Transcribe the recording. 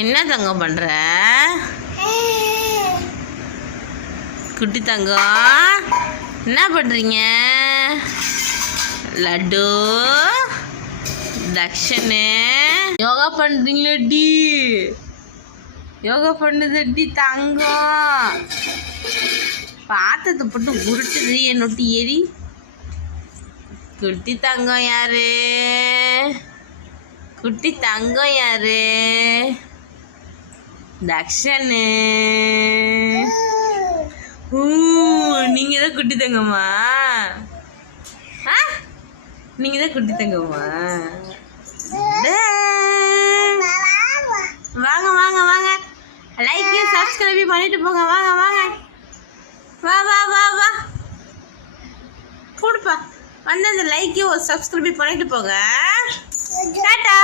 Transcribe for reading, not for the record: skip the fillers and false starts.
என்ன தங்கம் பண்ற? குட்டி தங்கம் என்ன பண்றீங்க? லட்டு தக்ஷனு யோகா பண்றீங்களடி? யோகா பண்ணுதடி தங்கம். பாத்தத்தை போட்டு உருட்டுது என்னொட்டி ஏறி. குட்டி தங்கம் யாரு? குட்டி தங்கம் யாரு? தக்ஷனு. நீங்க தான் குட்டி தங்கம்மா? நீங்க தான் குட்டி தங்கம்மா? வாங்க வாங்க வாங்க, லைக் சப்ஸ்கிரைப் பண்ணிட்டு போங்க. வாங்க வாங்க, வா வா வா வா போடுப்பா. வந்து அந்த லைக்கையும் சப்ஸ்கிரைப் பண்ணிட்டு போங்க. டாடா.